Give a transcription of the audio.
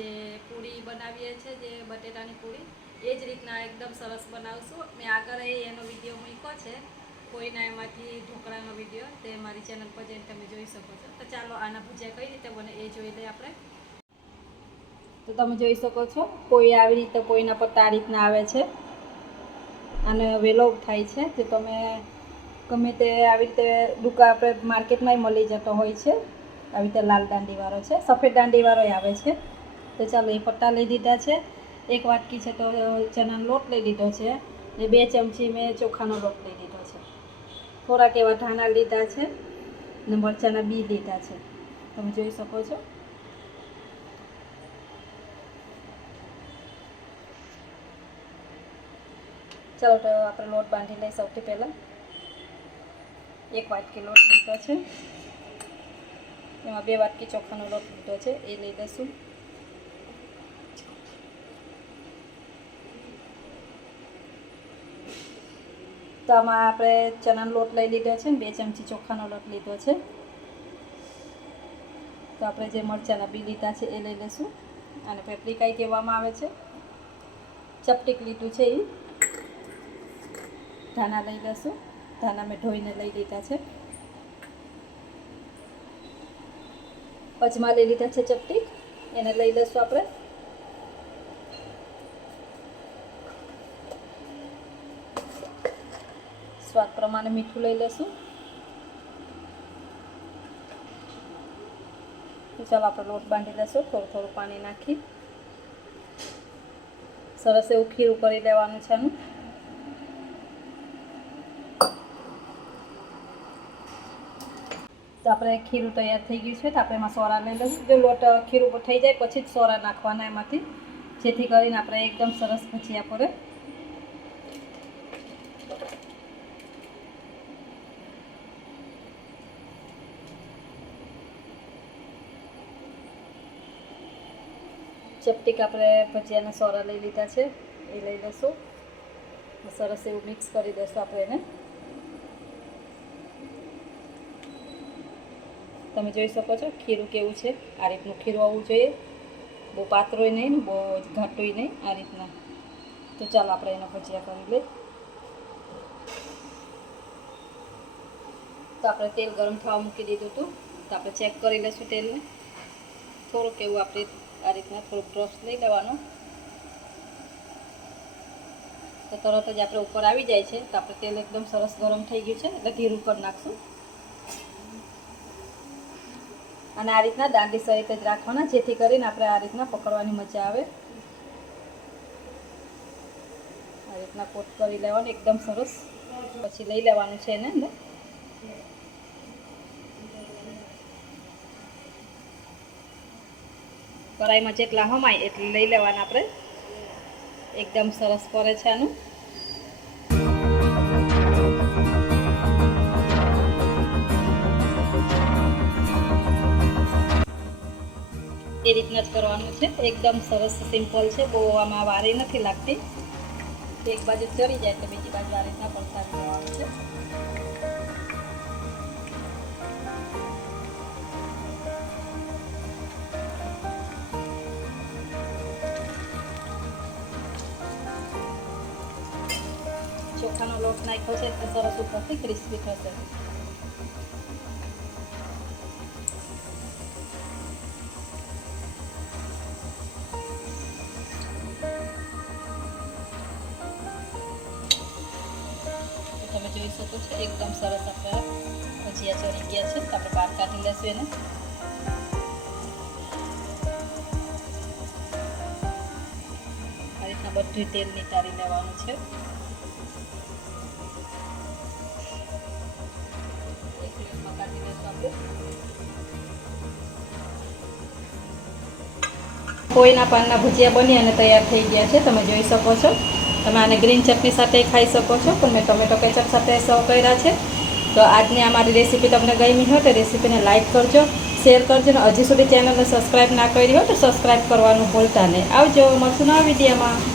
જે પૂરી બનાવીએ છીએ જે બટેટાની પૂરી, એ જ રીતના એકદમ સરસ બનાવશું. મેં આગળ એનો વીડિયો મૂક્યો છે, કોઈના એમાંથી ઢોકળાનો વીડિયો, તે મારી ચેનલ પર જઈને તમે જોઈ શકો છો. તો ચાલો આના ભજીયા કઈ રીતે બને એ જોઈ લઈએ આપણે. તો તમે જોઈ શકો છો, કોઈ આવી રીતે કોઈના પર આ રીતના આવે છે, અને વેલો થાય છે, તો તમે ગમે તે આવી રીતે દુકાન આપણે માર્કેટમાંય મળી જતો હોય છે, આવી રીતે લાલ દાંડીવાળો છે, સફેદ દાંડીવાળો આવે છે. તો ચાલો એ પટ્ટા લઈ દીધા છે. એક વાટકી છે તો ચણાનો લોટ લઈ લીધો છે ને બે ચમચી મેં ચોખાનો લોટ લઈ લીધો છે. થોડાક એવા ધાણા લીધા છે ને મરચાંના બી લીધા છે. તમે જોઈ શકો છો. ચાલો તો આપણે લોટ બાંધી લઈએ સૌથી પહેલાં એક વાટકી લોટ લીધો છે. એમાં બે વાટકી ચોખાનો લોટ લીધો છે. એ લઈ લઈશું. તો આમાં આપણે ચણાનો લોટ લઈ લીધો છે ને, બે ચમચી ચોખાનો લોટ લીધો છે. તો આપણે જે મરચાંના બી લીધા છે એ લઈ લઈશું. અને પેપ્રિકાઈ કહેવામાં આવે છે. ચપટીક લીધું છે એ ધાના લઈ લઈશું. ધાના મેં ધોઈને લઈ લીધા છે. અજમા લઈ લીધા છે ચપટી એને લઈ લઈશું આપણે. સ્વાદ પ્રમાણે મીઠું લઈ લઈશું ચાલો આપણે લોટ બાંધી લઈશું થોડું થોડું પાણી નાખી. સરસ એવું ખીરું કરી દેવાનું છે એનું આપણે ખીરું તૈયાર થઈ ગયું છે, તો આપણે એમાં સોરા લઈ લઈશું. જો લોટ ખીરું થઈ જાય, પછી જ સોરા નાખવાના એમાંથી. જેથી કરીને આપણે એકદમ સરસ ભજીયા પડે ચપટીક આપણે ભજીયાના સોરા લઈ લીધા છે, એ લઈ લઈશું સરસ એવું મિક્સ કરી દઈશું આપણે એને. તમે જોઈ શકો છો ખીરું કેવું છે. આ રીતનું ખીરું આવવું જોઈએ. બહુ પાતળું નહીં, બહુ ઘાટું નહીં આ રીતના. તો ચાલો આપણે એનો ભજીયા કરી લઈએ. તો આપણે તેલ ગરમ થવા મૂકી દીધું હતું. તો આપણે ચેક કરી લઈશું તેલને. થોડુંક એવું આપણે આ રીતના થોડુંક ડ્રોપ્સ લઈ લેવાનો. તો તરત જ આપણે ઉપર આવી જાય છે. તો આપણે તેલ એકદમ સરસ ગરમ થઈ ગયું છે. એટલે ધીરું ઉપર નાખશું. અને આ રીતના દાંડી સહિત જ રાખવાના, જેથી કરીને આપણે આ રીતના પકડવાની મજા આવે. આ રીતના કોટ કરી લેવાનું, એકદમ સરસ. પછી લઈ લેવાનું છે એને અંદર. કઢાઈમાં જેટલા હમાય એટલે લઈ લેવાના આપણે. એકદમ સરસ કરે છે આનું. એ રીતના જ કરવાનું છે. એકદમ સરસ સિમ્પલ છે. બહુ આમાં વારી નથી લાગતી. એક બાજુ ચડી જાય તો બીજી બાજુ આ રીતના દેવાનું છે. ચોખાનો લોટ નાખ્યો છે એટલે સરસ ઉપરથી ક્રિસ્પી થશે તમે જોઈ શકો છો એકદમ સરસ આપણા ભજીયા ચડી ગયા છે તો આપણે બહાર કાઢી લેશું એને બધું તેલ નિતારી લેવાનું છે. કોઈના પાનના ભજીયા બની અને તૈયાર થઈ ગયા છે, તમે જોઈ શકો છો. તમે આને ગ્રીન ચટણી સાથે ખાઈ શકો છો પણ મેં ટોમેટો કેચઅપ સાથે સર્વ કર્યા છે. તો આજની અમારી રેસીપી તમને ગમી હોય તો રેસીપીને લાઇક કરજો, શેર કરજો અને હજી સુધી ચેનલને સબસ્ક્રાઈબ ના કરી હોય તો સબસ્ક્રાઈબ કરવાનું ભૂલતા નહીં. આવજો, મળશું નવા વિડીયોમાં.